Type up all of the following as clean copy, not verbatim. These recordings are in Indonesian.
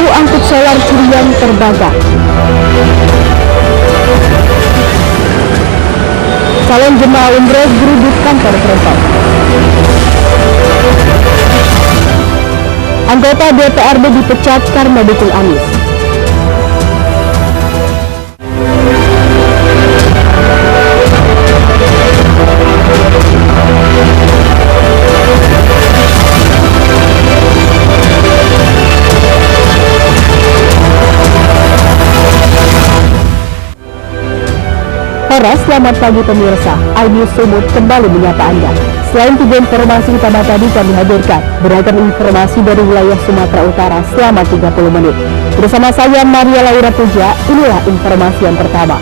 10 angkut solar curian terbakar. Calon jemaah umroh geruduk kantor Prempon. Anggota DPRD dipecat karena dukung Anies. Selamat pagi pemirsa, iNews Sumut kembali menyapa Anda. Selain 3 informasi utama tadi kami hadirkan beragam informasi dari wilayah Sumatera Utara selama 30 menit. Bersama saya Maria Laura Puja, inilah informasi yang pertama.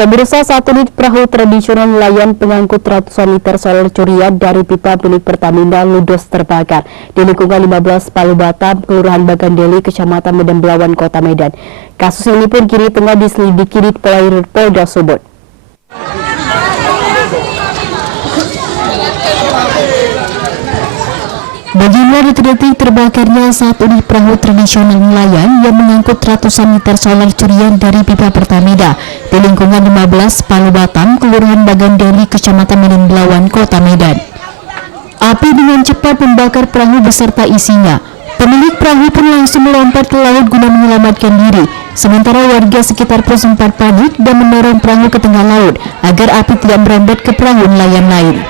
Pemirsa, 1 unit perahu tradisional nelayan pengangkut ratusan liter solar curian dari pipa milik Pertamina ludes terbakar di lingkungan 15 Palu Batam, Kelurahan Bagandeli, Kecamatan Medan Belawan, Kota Medan. Kasus ini pun kini tengah diselidiki di Polairut Polda Sumut. Beginilah detik-detik terbakarnya 1 unit perahu tradisional nelayan yang mengangkut ratusan liter solar curian dari pipa Pertamina di lingkungan 15 Palu Batam, Kelurahan Bagandeli, Kecamatan Medan Belawan, Kota Medan. Api dengan cepat membakar perahu beserta isinya. Pemilik perahu pun langsung melompat ke laut guna menyelamatkan diri. Sementara warga sekitar pun sempat panik dan mendorong perahu ke tengah laut agar api tidak merambat ke perahu nelayan lain.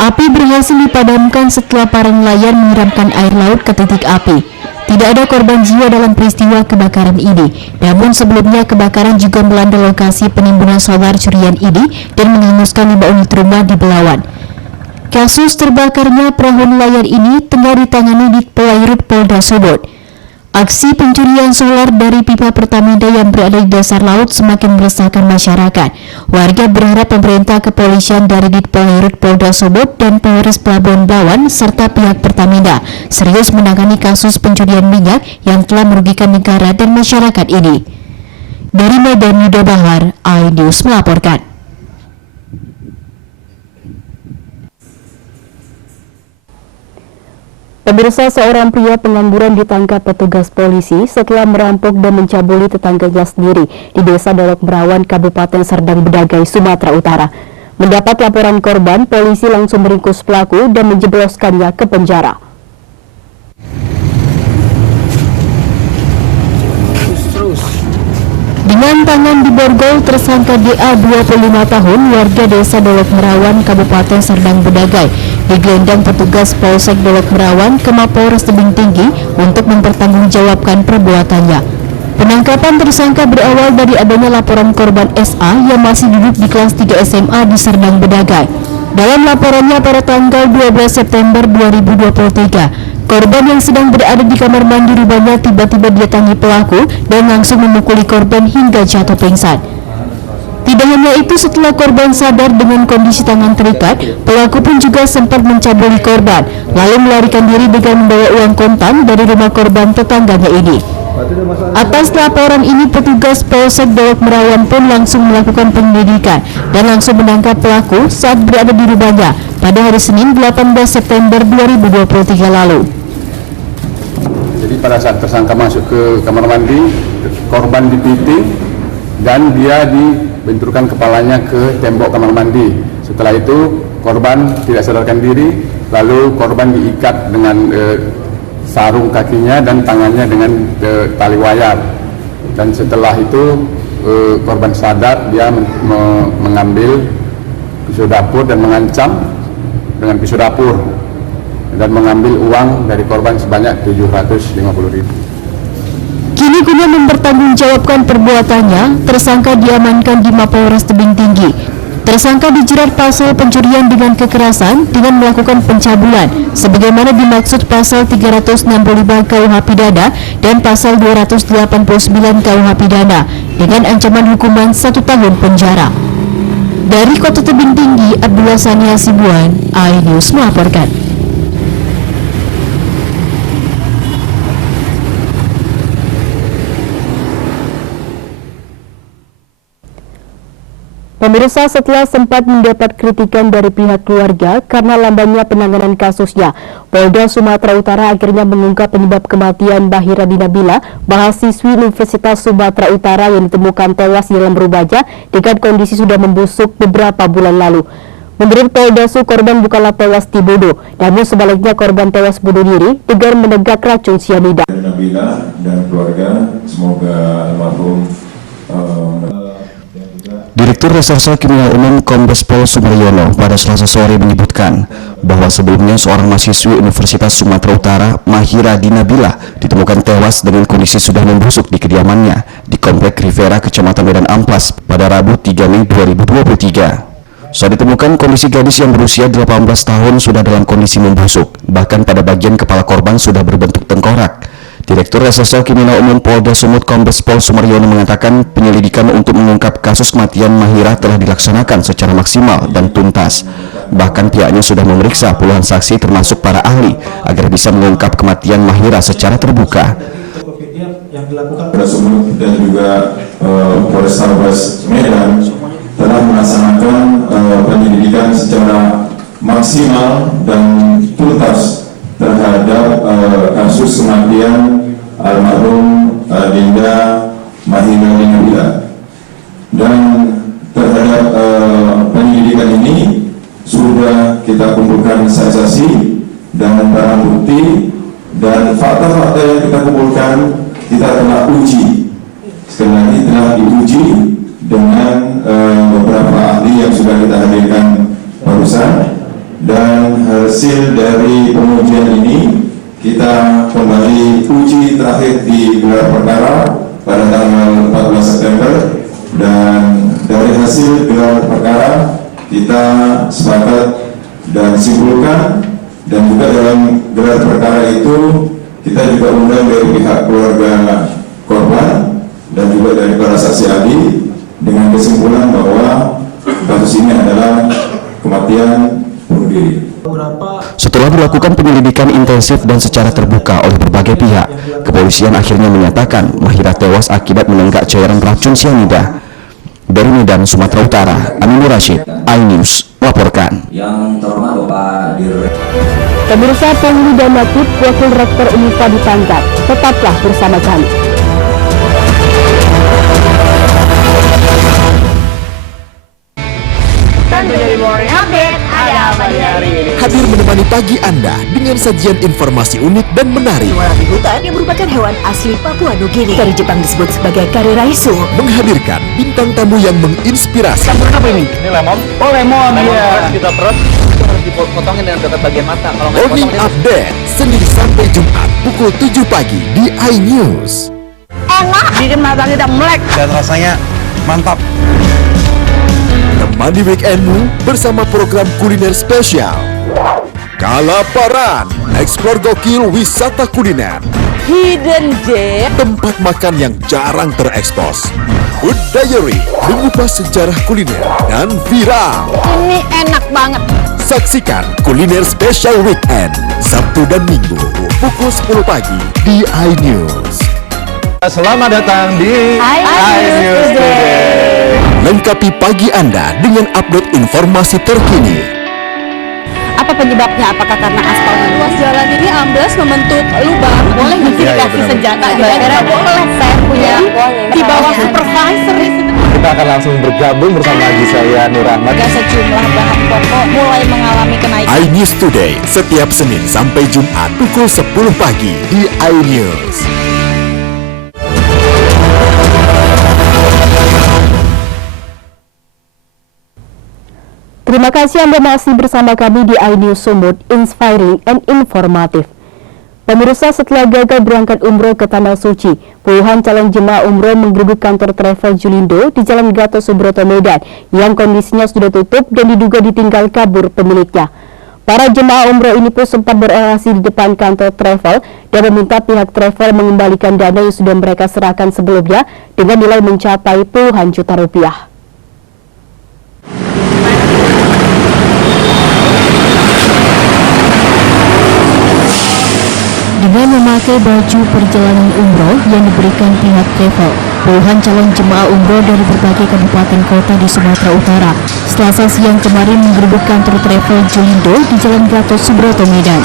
Api berhasil dipadamkan setelah para nelayan menyiramkan air laut ke titik api. Tidak ada korban jiwa dalam peristiwa kebakaran ini. Namun sebelumnya kebakaran juga melanda lokasi penimbunan solar curian ini dan menghanguskan 5 unit rumah di Belawan. Kasus terbakarnya perahu nelayan ini tengah ditangani di Polairut Polda Sumut. Aksi pencurian solar dari pipa Pertamina yang berada di dasar laut semakin meresahkan masyarakat. Warga berharap pemerintah, kepolisian dari Ditpolairut Polda Sumut dan Polres Pelabuhan Belawan serta pihak Pertamina serius menangani kasus pencurian minyak yang telah merugikan negara dan masyarakat ini. Dari Medan, Yuda Bahar, iNews melaporkan. Pemirsa, seorang pria pengangguran ditangkap petugas polisi setelah merampok dan mencabuli tetangganya sendiri di Desa Dolok Merawan, Kabupaten Serdang Bedagai, Sumatera Utara. Mendapat laporan korban, polisi langsung meringkus pelaku dan menjebloskannya ke penjara. Dengan tangan diborgol, tersangka DA 25 tahun warga Desa Dolok Merawan, Kabupaten Serdang Bedagai digelandang petugas Polsek Dolok Merawan ke Mapolres Tebing Tinggi untuk mempertanggungjawabkan perbuatannya. Penangkapan tersangka berawal dari adanya laporan korban SA yang masih duduk di kelas 3 SMA di Serdang Bedagai. Dalam laporannya pada tanggal 12 September 2023, korban yang sedang berada di kamar mandi rumahnya tiba-tiba didatangi pelaku dan langsung memukuli korban hingga jatuh pingsan. Tidak hanya itu, setelah korban sadar dengan kondisi tangan terikat, pelaku pun juga sempat mencabuli korban, lalu melarikan diri dengan membawa uang kontan dari rumah korban tetangganya ini. Atas laporan ini, petugas Polsek Dolok Merawan pun langsung melakukan penyelidikan dan langsung menangkap pelaku saat berada di rumahnya pada hari Senin 18 September 2023 lalu. Jadi pada saat tersangka masuk ke kamar mandi, korban dipiting dan dia dibenturkan kepalanya ke tembok kamar mandi. Setelah itu korban tidak sadarkan diri, lalu korban diikat dengan sarung kakinya dan tangannya dengan tali wayar. Dan setelah itu korban sadar, dia mengambil pisau dapur dan mengancam dengan pisau dapur dan mengambil uang dari korban sebanyak 750.000. Kini guna mempertanggungjawabkan perbuatannya, tersangka diamankan di Mapolres Tebing Tinggi. Tersangka dijerat pasal pencurian dengan kekerasan dengan melakukan pencabulan sebagaimana dimaksud pasal 365 KUH Pidana dan pasal 289 KUH Pidana dengan ancaman hukuman 1 tahun penjara. Dari Kota Tebing Tinggi, Abdullah Sani Hasibuan, iNews melaporkan. Pemirsa, setelah sempat mendapat kritikan dari pihak keluarga karena lambannya penanganan kasusnya, Polda Sumatera Utara akhirnya mengungkap penyebab kematian Mahira Dinabila, mahasiswi Universitas Sumatera Utara yang ditemukan tewas di dalam rumah baja dengan kondisi sudah membusuk beberapa bulan lalu. Menurut Polda Su, korban bukanlah tewas dibunuh, namun sebaliknya korban tewas bunuh diri dengan menegak racun sianida. Dinabila dan keluarga, semoga almarhum Direktur Reserse Kriminal Umum Kombes Pol Sumaryono pada Selasa sore menyebutkan bahwa sebelumnya seorang mahasiswi Universitas Sumatera Utara, Mahira Dinabila, ditemukan tewas dengan kondisi sudah membusuk di kediamannya di Komplek Rivera, Kecamatan Medan Amplas pada Rabu 3 Mei 2023. Saat ditemukan, kondisi gadis yang berusia 18 tahun sudah dalam kondisi membusuk, bahkan pada bagian kepala korban sudah berbentuk tengkorak. Direktur Reserse Kriminal Umum Polda Sumut Kombes Pol Sumaryono mengatakan penyelidikan untuk mengungkap kasus kematian Mahira telah dilaksanakan secara maksimal dan tuntas. Bahkan pihaknya sudah memeriksa puluhan saksi termasuk para ahli agar bisa mengungkap kematian Mahira secara terbuka. Polda Sumut dan juga Polrestabes Medan telah melaksanakan penyelidikan secara maksimal dan tuntas terhadap kasus kematian almarhum Dinda Mahira Dinabila, dan terhadap penyelidikan ini sudah kita kumpulkan saksi dan barang bukti, dan fakta-fakta yang kita kumpulkan kita telah uji, sekali lagi telah diuji dengan beberapa ahli yang sudah kita hadirkan barusan. Dan hasil dari pengujian ini kita kembali uji terakhir di gelar perkara pada tanggal 14 September, dan dari hasil gelar perkara kita sepakat dan simpulkan, dan juga dalam gelar perkara itu kita juga undang dari pihak keluarga korban dan juga dari para saksi ahli dengan kesimpulan bahwa kasus ini adalah kematian bunuh diri. Setelah dilakukan penyelidikan intensif dan secara terbuka oleh berbagai pihak, kepolisian akhirnya menyatakan Mahira tewas akibat menenggak cairan racun sianida. Dari Medan, Sumatera Utara, Aminur Rashid, iNews melaporkan. Yang terhormat Bapak Dirjen. Pemirsa, Penghulu dan Nakib, Wakil Rektor UNIFA ditangkap. Tetaplah bersama kami. Tentunya di Morning Update ada apa di hari ini? Hadir menemani pagi Anda dengan sajian informasi unik dan menarik. Wallaby hutan yang merupakan hewan asli Papua Nugini, dari Jepang disebut sebagai kariraisu. Menghadirkan bintang tamu yang menginspirasi. Apa ini? Ini lemon. Oh, lemon. Iya. Kita perut itu harus dipotongin dengan dekat bagian mata. Kalau nggak Morning Update Senin sampai Jumat pukul 7 pagi di iNews. Enak, bikin mata kita melek. dan rasanya mantap. Temani weekendmu bersama program kuliner spesial. Kalaparan, eksplor gokil wisata kuliner. Hidden gem. Tempat makan yang jarang terekspos. Food Diary, mengupas sejarah kuliner dan viral. Ini enak banget. Saksikan kuliner spesial weekend Sabtu dan Minggu pukul 10 pagi di iNews. Selamat datang di iNews Today. Lengkapi pagi Anda dengan update informasi terkini. Apa penyebabnya? Apakah karena aspalnya? Ruas jalan ini amblas membentuk lubang. Boleh nggak sih dikasih senjata? Kira-kira boleh. Saya punya di bawah supervisor. Kita akan langsung bergabung bersama lagi saya Nur Ahmad. Sejumlah bahan pokok mulai mengalami kenaikan. iNews Today setiap Senin sampai Jumat pukul 10 pagi di iNews. Terima kasih Anda masih bersama kami di iNews Sumut, inspiring and informatif. Pemirsa, setelah gagal berangkat umroh ke Tanah Suci, puluhan calon jemaah umroh menggeruduk kantor travel Julindo di Jalan Gatot Subroto Medan yang kondisinya sudah tutup dan diduga ditinggal kabur pemiliknya. Para jemaah umroh ini pun sempat berorasi di depan kantor travel dan meminta pihak travel mengembalikan dana yang sudah mereka serahkan sebelumnya dengan nilai mencapai puluhan juta rupiah. Dengan memakai baju perjalanan umroh yang diberikan pihak travel, puluhan calon jemaah umroh dari berbagai kabupaten kota di Sumatera Utara Selasa siang kemarin menggerebek kantor Travel Julindo di Jalan Gatot Subroto, Medan.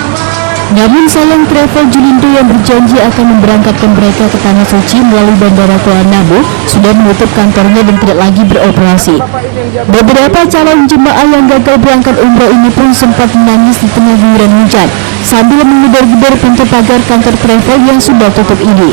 Namun sayang, Travel Julindo yang berjanji akan memberangkatkan mereka ke Tanah Suci melalui Bandara Kuala Namu sudah menutup kantornya dan tidak lagi beroperasi. Beberapa calon jemaah yang gagal berangkat umroh ini pun sempat menangis di tengah guyuran hujan sambil menggedor-gedor pintu pagar kantor travel yang sudah tutup ini.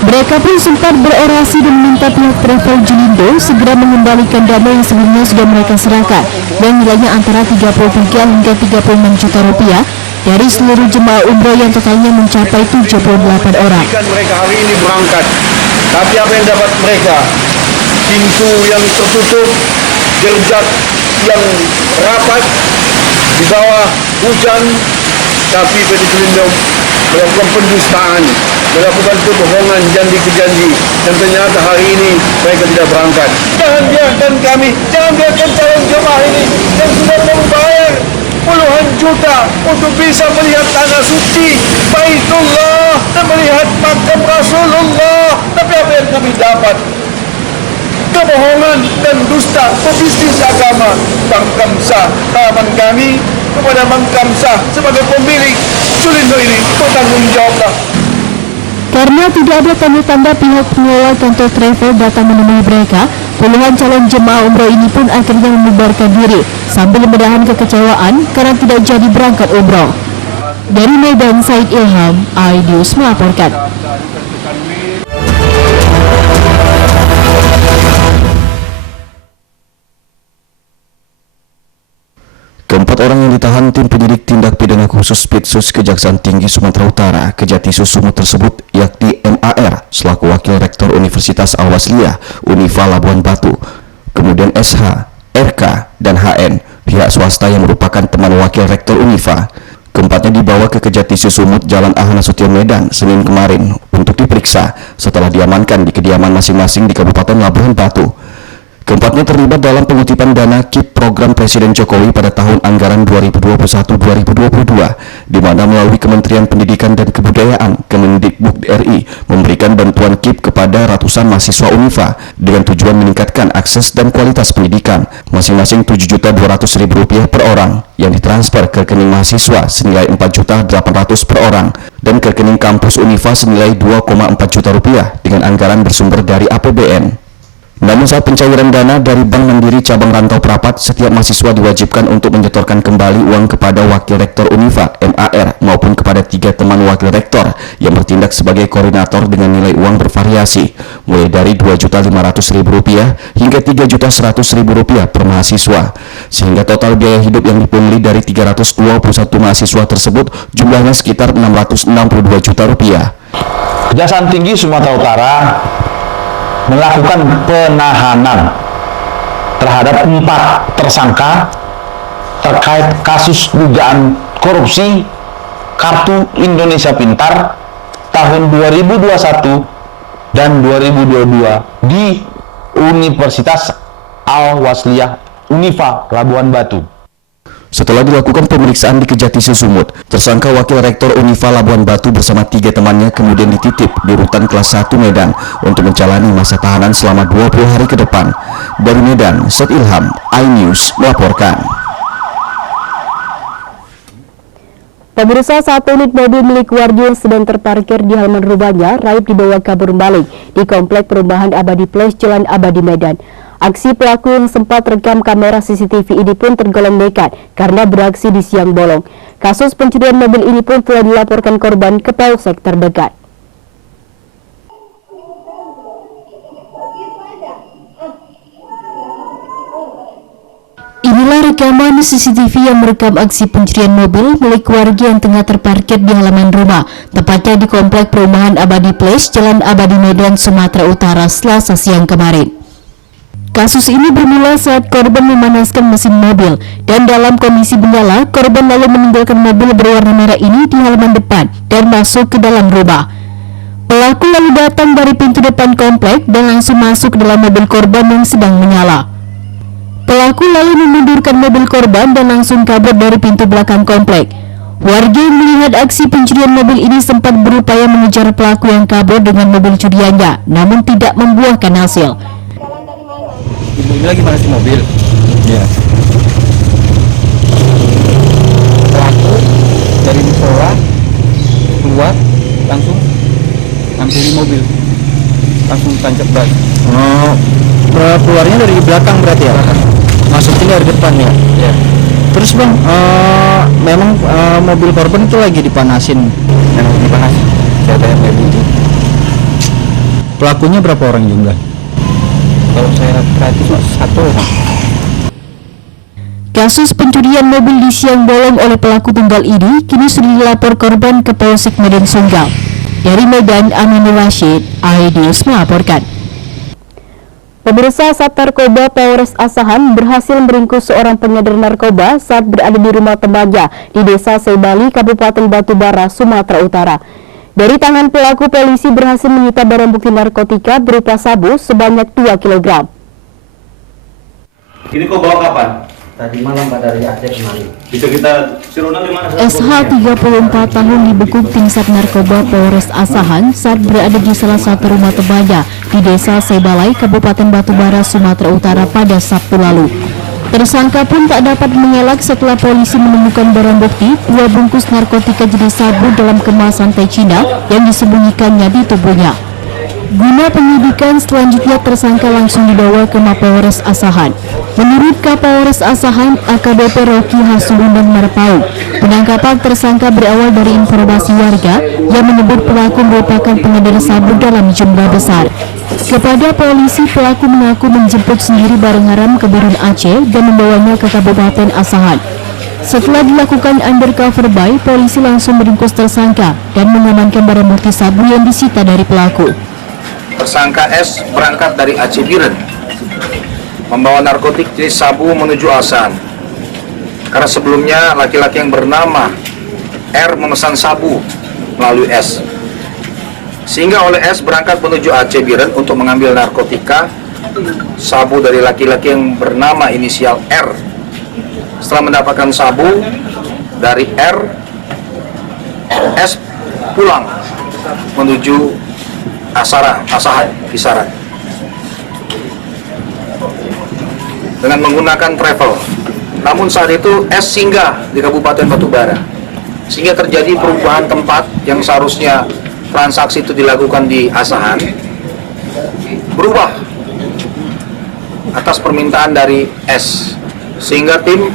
Mereka pun sempat berorasi dan meminta pihak Travel Julindo segera mengembalikan dana yang sebelumnya sudah mereka serahkan, yang nilainya antara 33 hingga 36 juta rupiah dari seluruh jemaah umroh yang totalnya mencapai 78 orang. Mereka hari ini berangkat, tapi apa yang dapat mereka? Pintu yang tertutup, jerat yang rapat, di bawah hujan, tapi PT Julindo melakukan pendustaan, melakukan kebohongan janji ke janji, dan ternyata hari ini mereka tidak berangkat. Jangan biarkan kami, jangan biarkan calon jemaah ini yang sudah membayar puluhan juta untuk bisa melihat Tanah Suci, Baitullah, dan melihat makam Rasulullah. Tapi apa yang kami dapat? Kebohongan dan dusta, pebisnis agama. Bang Kamsah, harapan kami kepada Bang Kamsah sebagai pemilik Julindo ini bertanggung jawablah. Karena tidak ada tanda-tanda pihak pengelola kantor travel datang menemui mereka, puluhan calon jemaah umroh ini pun akhirnya membubarkan diri sambil menahan kekecewaan karena tidak jadi berangkat umroh. Dari Medan, Said Ilham, iNews melaporkan. Keempat orang yang ditahan tim penyidik tindak pidana khusus Pitsus Kejaksaan Tinggi Sumatera Utara Kejati Sumut tersebut yakni MAR selaku Wakil Rektor Universitas Al-Wasliyah Unifa Labuan Batu, kemudian SH, RK, dan HN, pihak swasta yang merupakan teman Wakil Rektor Unifa. Keempatnya dibawa ke Kejati Sumut Jalan Ahana Nasution Medan Senin kemarin untuk diperiksa setelah diamankan di kediaman masing-masing di Kabupaten Labuan Batu. Keempatnya terlibat dalam pengutipan dana KIP program Presiden Jokowi pada tahun anggaran 2021-2022, di mana melalui Kementerian Pendidikan dan Kebudayaan Kemendikbud RI memberikan bantuan KIP kepada ratusan mahasiswa Unifa dengan tujuan meningkatkan akses dan kualitas pendidikan, masing-masing Rp7.200.000 per orang yang ditransfer ke rekening mahasiswa senilai Rp4.800.000 per orang dan ke rekening kampus Unifa senilai Rp2,4 juta dengan anggaran bersumber dari APBN. Namun saat pencairan dana dari Bank Mandiri Cabang Rantau Prapat, setiap mahasiswa diwajibkan untuk menyetorkan kembali uang kepada Wakil Rektor Unifa MAR maupun kepada 3 teman Wakil Rektor yang bertindak sebagai koordinator dengan nilai uang bervariasi, mulai dari Rp2.500.000 hingga Rp3.100.000 per mahasiswa, sehingga total biaya hidup yang dipungli dari 321 mahasiswa tersebut jumlahnya sekitar Rp662 juta. Kejaksaan Tinggi Sumatera Utara melakukan penahanan terhadap 4 tersangka terkait kasus dugaan korupsi Kartu Indonesia Pintar tahun 2021 dan 2022 di Universitas Al-Wasliyah Unifa Labuan Batu. Setelah dilakukan pemeriksaan di Kejati Sumut, tersangka Wakil Rektor Unifa Labuan Batu bersama 3 temannya kemudian dititip di Rutan Kelas 1 Medan untuk menjalani masa tahanan selama 20 hari ke depan. Dari Medan, Said Ilham, iNews melaporkan. Pemirsa, 1 unit mobil milik warga yang sedang terparkir di halaman rumahnya raib dibawa kabur balik di Komplek Perumahan Abadi Place, Jalan Abadi, Medan. Aksi pelaku yang sempat rekam kamera CCTV ini pun tergolong nekat karena beraksi di siang bolong. Kasus pencurian mobil ini pun telah dilaporkan korban ke Polsek terdekat. Inilah rekaman CCTV yang merekam aksi pencurian mobil milik warga yang tengah terparkir di halaman rumah, tepatnya di Komplek Perumahan Abadi Place, Jalan Abadi, Medan, Sumatera Utara, Selasa siang kemarin. Kasus ini bermula saat korban memanaskan mesin mobil dan dalam kondisi menyala, korban lalu meninggalkan mobil berwarna merah ini di halaman depan dan masuk ke dalam rumah. Pelaku lalu datang dari pintu depan komplek dan langsung masuk ke dalam mobil korban yang sedang menyala. Pelaku lalu memundurkan mobil korban dan langsung kabur dari pintu belakang komplek. Warga yang melihat aksi pencurian mobil ini sempat berupaya mengejar pelaku yang kabur dengan mobil curiannya, namun tidak membuahkan hasil. Ini lagi mana sih mobil? Iya. Pelaku dari musola keluar langsung hampiri mobil, langsung tancap gas. Oh, keluarnya dari belakang berarti ya? Masuknya dari depan ya? Ya. Terus bang, memang mobil korban itu lagi dipanasin. Memang dipanasin. Saya tanya kayak gitu. Pelakunya berapa orang jumlah? Kalau saya perhati cuma 1 orang. Kasus pencurian mobil di siang bolong oleh pelaku tunggal ini kini sudah dilapor korban ke Polsek Medan Sunggal. Dari Medan, Aminur Rashid, iNews melaporkan. Pemirsa, Sat Narkoba Polres Asahan berhasil meringkus seorang pengedar narkoba saat berada di rumah temannya di Desa Sebali, Kabupaten Batubara, Sumatera Utara. Dari tangan pelaku, polisi berhasil menyita barang bukti narkotika berupa sabu sebanyak 2 kg. Ini kau bawa kapan? Tadi malam Pak dari Aceh kemarin. Bisa kita Sirona di mana? SH 34 tahun dibekuk tim Sat Narkoba Polres Asahan saat berada di salah satu rumah temannya di Desa Sebalai, Kabupaten Batubara, Sumatera Utara pada Sabtu lalu. Tersangka pun tak dapat mengelak setelah polisi menemukan barang bukti 2 bungkus narkotika jenis sabu dalam kemasan teh Cina yang disembunyikannya di tubuhnya. Guna penyidikan selanjutnya, tersangka langsung dibawa ke Mapolres Asahan. Menurut Kapolres Asahan, AKBP Rocky Hasulundang Marpau, penangkapan tersangka berawal dari informasi warga yang menyebut pelaku merupakan pengedar sabu dalam jumlah besar. Kepada polisi, pelaku mengaku menjemput sendiri barang haram ke Birun Aceh dan membawanya ke Kabupaten Asahan. Setelah dilakukan undercover buy, polisi langsung meringkus tersangka dan mengamankan barang bukti sabu yang disita dari pelaku. Tersangka S berangkat dari Aceh Biren, membawa narkotik jenis sabu menuju Asahan. Karena sebelumnya laki-laki yang bernama R memesan sabu melalui S, sehingga oleh S berangkat menuju Aceh Biren untuk mengambil narkotika sabu dari laki-laki yang bernama inisial R. Setelah mendapatkan sabu dari R, S pulang menuju Asahan, Kisaran, dengan menggunakan travel. Namun saat itu S singgah di Kabupaten Batubara, sehingga terjadi perubahan tempat yang seharusnya transaksi itu dilakukan di Asahan, berubah atas permintaan dari S, sehingga tim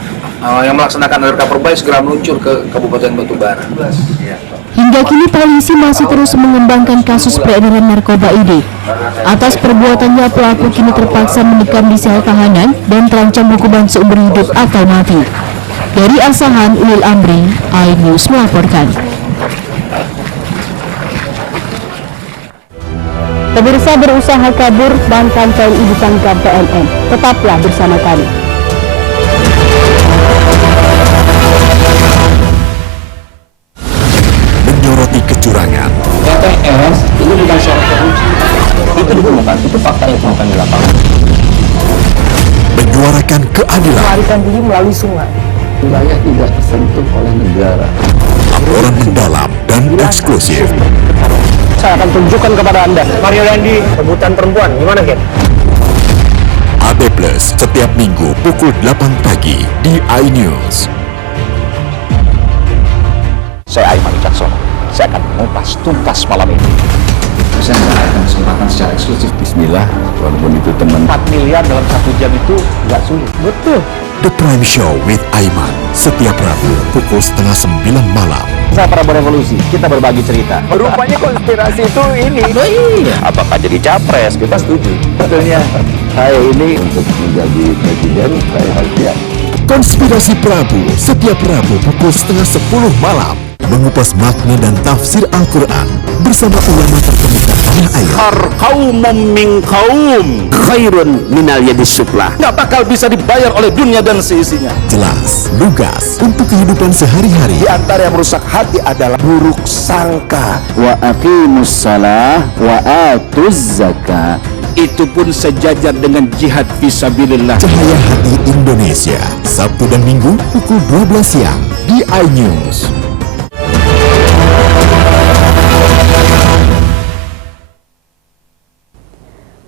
yang melaksanakan undercover buy segera meluncur ke Kabupaten Batubara. Hingga kini polisi masih terus mengembangkan kasus peredaran narkoba ini. Atas perbuatannya, pelaku kini terpaksa mendekam di sel tahanan dan terancam hukuman seumur hidup atau mati. Dari Asahan, Ulil Amri, iNews melaporkan. Pemirsa, berusaha kabur, mantan TNI ditangkap BNN. Tetaplah bersama kami. Menyoroti kecurangan. TPS ini bukan soal korupsi. Itu ditemukan, itu fakta yang ditemukan di lapangan. Menyuarakan keadilan. Melarikan diri melalui sungai. Wilayah tidak tersentuh oleh negara. Laporan mendalam dan eksklusif. Saya akan tunjukkan kepada Anda. Mario Dandi, rebutan perempuan, gimana Ken? AB Plus setiap minggu pukul 8 pagi di iNews. Saya Aiman Wicaksono. Saya akan mengupas tuntas malam ini. Saya mendapatkan kesempatan secara eksklusif. Bismillah, walaupun itu teman. 4 miliar dalam 1 jam itu nggak sulit. Betul. The Prime Show with Aiman setiap Rabu pukul 8:30 malam. Saya Prabowo Revolusi, kita berbagi cerita. Rupanya konspirasi itu ini. Oh iya. Apakah jadi capres? Kita setuju. Sebetulnya saya ini untuk menjadi presiden saya harus siap. Konspirasi Prabu setiap Rabu pukul 9:30 malam. Mengupas makna dan tafsir Al-Quran bersama ulama terkemuka tanah air. Kaumum min kaum khairun minal yadis suflah. Nggak bakal bisa dibayar oleh dunia dan seisinya. Jelas, lugas untuk kehidupan sehari-hari. Di antara yang merusak hati adalah buruk sangka. Wa aqimus salah wa atuz zakah. Itu pun sejajar dengan jihad fisabilillah. Cahaya Hati Indonesia, Sabtu dan Minggu pukul 12 siang di iNews.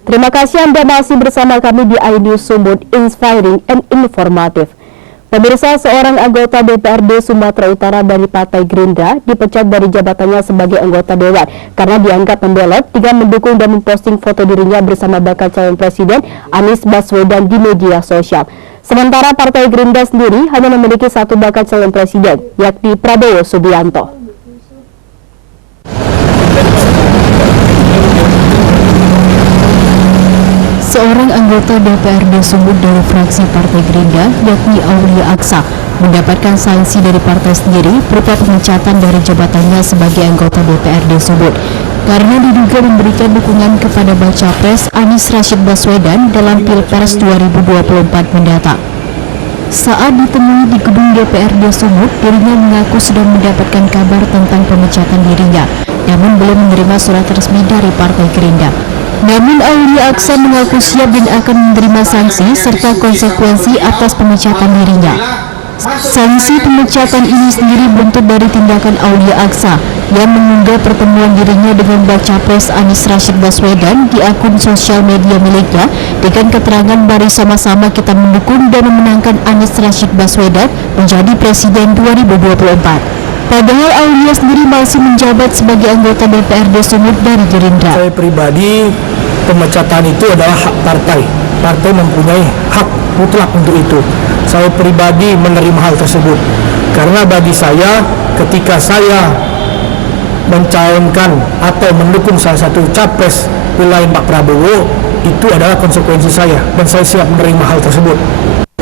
Terima kasih Anda masih bersama kami di iNews Sumut, inspiring and informative. Pemirsa, seorang anggota DPRD Sumatera Utara dari Partai Gerindra dipecat dari jabatannya sebagai anggota Dewan karena dianggap membelot dengan mendukung dan memposting foto dirinya bersama bakal calon presiden Anies Baswedan di media sosial. Sementara Partai Gerindra sendiri hanya memiliki satu bakal calon presiden, yakni Prabowo Subianto. Seorang anggota DPRD Sumut dari fraksi Partai Gerindra, yakni Aulia Aksa, mendapatkan sanksi dari partai sendiri berupa pemecatan dari jabatannya sebagai anggota DPRD Sumut karena diduga memberikan dukungan kepada baca pres Anies Rashid Baswedan dalam Pilpres 2024 mendatang. Saat ditemui di gedung DPRD Sumut, dirinya mengaku sudah mendapatkan kabar tentang pemecatan dirinya, namun belum menerima surat resmi dari Partai Gerindra. Namun Aulia Aksa mengaku siap dan akan menerima sanksi serta konsekuensi atas pemecatan dirinya. Sanksi pemecatan ini sendiri bentuk dari tindakan Aulia Aksa yang mengunggah pertemuan dirinya dengan baca pres Anies Rashid Baswedan di akun sosial media miliknya dengan keterangan mari sama-sama kita mendukung dan memenangkan Anies Rashid Baswedan menjadi presiden 2024. Padahal Aulia sendiri masih menjabat sebagai anggota DPRD Sumut dari Gerindra. Saya pribadi, pemecatan itu adalah hak partai. Partai mempunyai hak mutlak untuk itu. Saya pribadi menerima hal tersebut. Karena bagi saya, ketika saya mencalonkan atau mendukung salah satu capres wilayah Pak Prabowo, itu adalah konsekuensi saya. Dan saya siap menerima hal tersebut.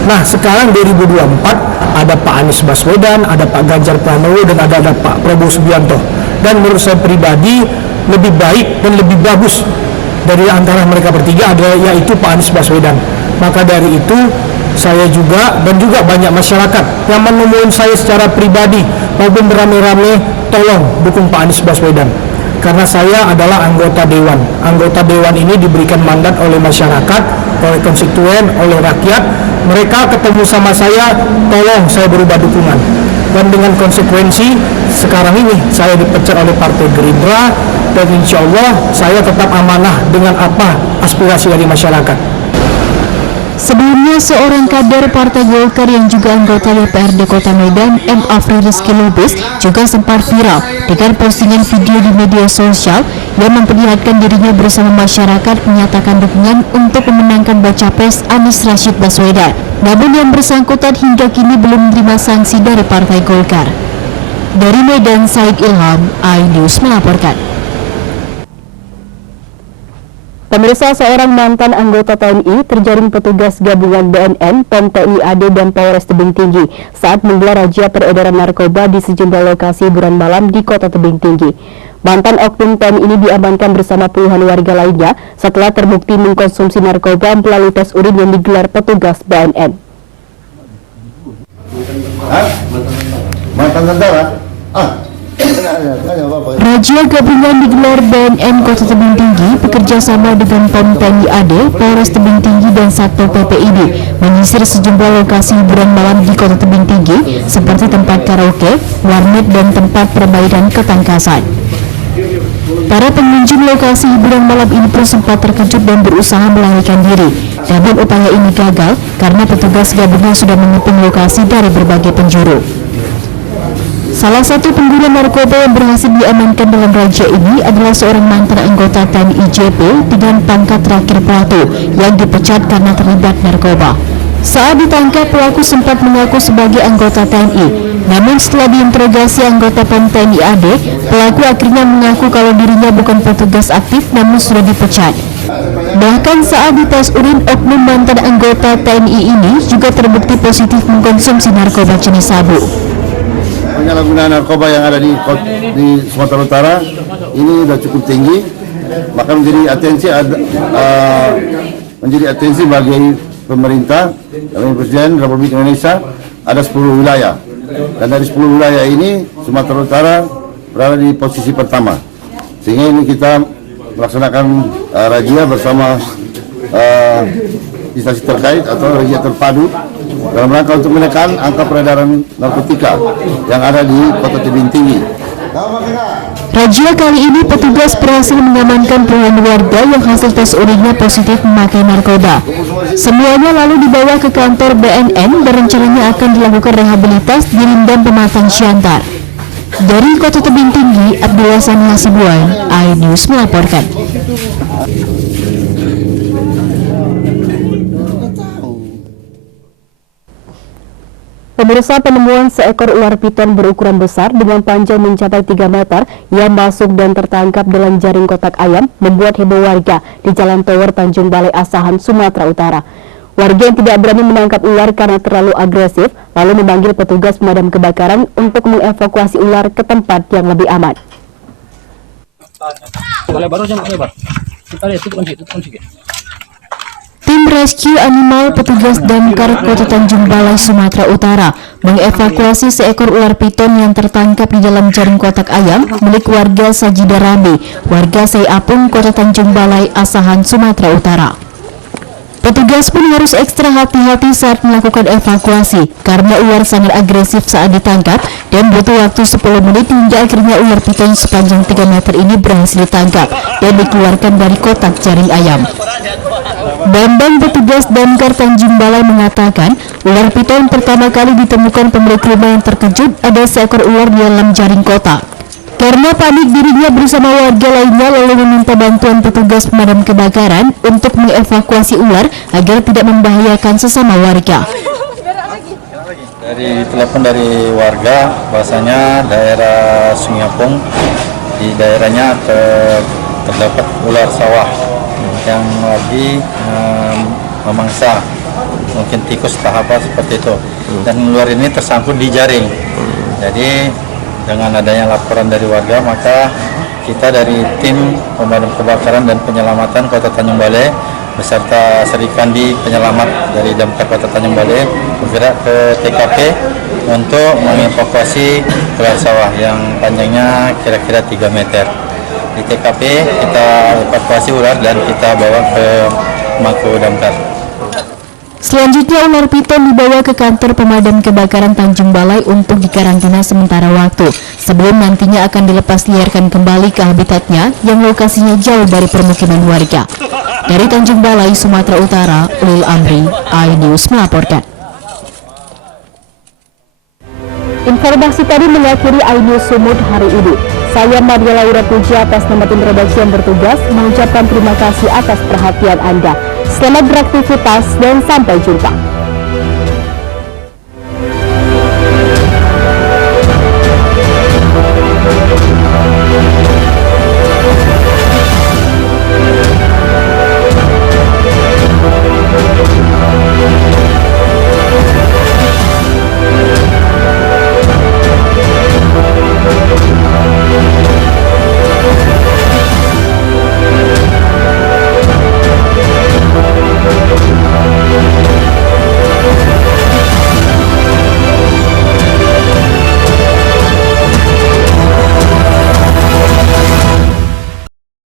Nah, sekarang 2024 ada Pak Anies Baswedan, ada Pak Ganjar Pranowo, dan ada Pak Prabowo Subianto. Dan menurut saya pribadi lebih baik dan lebih bagus dari antara mereka bertiga adalah yaitu Pak Anies Baswedan. Maka dari itu saya juga dan juga banyak masyarakat yang menemui saya secara pribadi maupun beramai-ramai tolong dukung Pak Anies Baswedan. Karena saya adalah anggota dewan. Anggota dewan ini diberikan mandat oleh masyarakat, oleh konstituen, oleh rakyat. Mereka ketemu sama saya, tolong saya berubah dukungan. Dan dengan konsekuensi sekarang ini saya dipecat oleh Partai Gerindra dan insya Allah saya tetap amanah dengan apa aspirasi dari masyarakat. Sebelumnya, seorang kader Partai Golkar yang juga anggota DPRD Kota Medan, M. Afri Rizky Lubis, juga sempat viral dengan postingan video di media sosial yang memperlihatkan dirinya bersama masyarakat menyatakan dukungan untuk memenangkan baca pres Anies Rashid Baswedan. Namun yang bersangkutan hingga kini belum menerima sanksi dari Partai Golkar. Dari Medan, Said Ilham, iNews melaporkan. Pemirsa, seorang mantan anggota TNI terjaring petugas gabungan BNN, POM TNI AD dan Polres Tebing Tinggi saat menggelar razia peredaran narkoba di sejumlah lokasi hiburan malam di Kota Tebing Tinggi. Mantan oknum TNI ini diamankan bersama puluhan warga lainnya setelah terbukti mengkonsumsi narkoba melalui tes urin yang digelar petugas BNN. Mantan tentara? Razia gabungan digelar BNN Kota Tebing Tinggi bekerja sama dengan POM TNI AD, Polres Tebing Tinggi dan Satpol PP ID menyisir sejumlah lokasi hiburan malam di Kota Tebing Tinggi seperti tempat karaoke, warnet dan tempat permainan ketangkasan. Para pengunjung lokasi hiburan malam ini pun sempat terkejut dan berusaha melarikan diri. Namun upaya ini gagal karena petugas gabungan sudah mengepung lokasi dari berbagai penjuru. Salah satu pengguna narkoba yang berhasil diamankan dalam razia ini adalah seorang mantan anggota TNI JP dengan pangkat terakhir Plato yang dipecat karena terlibat narkoba. Saat ditangkap, pelaku sempat mengaku sebagai anggota TNI. Namun setelah diinterogasi anggota POM TNI AD, pelaku akhirnya mengaku kalau dirinya bukan petugas aktif namun sudah dipecat. Bahkan saat dites urin, oknum mantan anggota TNI ini juga terbukti positif mengkonsumsi narkoba jenis sabu. Penyalahgunaan narkoba yang ada di Sumatera Utara ini sudah cukup tinggi, maka menjadi atensi bagi pemerintah dan Presiden Republik Indonesia. Ada 10 wilayah dan dari 10 wilayah ini Sumatera Utara berada di posisi pertama, sehingga ini kita melaksanakan razia bersama instansi terkait atau razia terpadu dalam rangka untuk menekan angka peredaran narkotika yang ada di Kota Tebing Tinggi. Razia kali ini petugas berhasil mengamankan puluhan warga yang hasil tes urinnya positif memakai narkoba. Semuanya lalu dibawa ke kantor BNN dan rencananya akan dilakukan rehabilitas di Lindam Pematang Siantar. Dari Kota Tebing Tinggi, Abdullah Sani Hasibuan, iNews melaporkan. Pemirsa, penemuan seekor ular piton berukuran besar dengan panjang mencapai 3 meter yang masuk dan tertangkap dalam jaring kotak ayam membuat heboh warga di Jalan Tower Tanjung Balai Asahan, Sumatera Utara. Warga yang tidak berani menangkap ular karena terlalu agresif lalu memanggil petugas pemadam kebakaran untuk mengevakuasi ular ke tempat yang lebih aman. Tim Rescue Animal petugas damkar Kota Tanjung Balai, Sumatera Utara mengevakuasi seekor ular piton yang tertangkap di dalam jaring kotak ayam milik warga Sajida Rambi, warga Sayapung, Kota Tanjung Balai, Asahan, Sumatera Utara. Petugas pun harus ekstra hati-hati saat melakukan evakuasi karena ular sangat agresif saat ditangkap dan butuh waktu 10 menit hingga akhirnya ular piton sepanjang 3 meter ini berhasil ditangkap dan dikeluarkan dari kotak jaring ayam. Bambang, petugas damkar Tanjung Balai, mengatakan ular piton pertama kali ditemukan pemilik rumah yang terkejut ada seekor ular di dalam jaring kotak. Karena panik, dirinya bersama warga lainnya lalu meminta bantuan petugas pemadam kebakaran untuk mengevakuasi ular agar tidak membahayakan sesama warga. Dari telepon dari warga, bahasanya daerah Sungapung di daerahnya terdapat ular sawah yang lagi memangsa, mungkin tikus tahap seperti itu, dan ular ini tersangkut di jaring. Jadi dengan adanya laporan dari warga, maka kita dari tim pemadam kebakaran dan penyelamatan Kota Tanjung Balai beserta Serikandi penyelamat dari damkar Kota Tanjung Balai bergerak ke TKP untuk mengevakuasi ular sawah yang panjangnya kira-kira 3 meter. Di TKP kita evakuasi ular dan kita bawa ke Mako Damkar. Selanjutnya ular piton dibawa ke kantor pemadam kebakaran Tanjung Balai untuk dikarantina sementara waktu sebelum nantinya akan dilepas liarkan kembali ke habitatnya yang lokasinya jauh dari permukiman warga. Dari Tanjung Balai, Sumatera Utara, Ulil Amri, iNews melaporkan. Informasi tadi mengakhiri iNews Sumut hari ini. Saya Maria Laura Puji atas nama tim redaksi yang bertugas mengucapkan terima kasih atas perhatian Anda. Selamat beraktivitas dan sampai jumpa.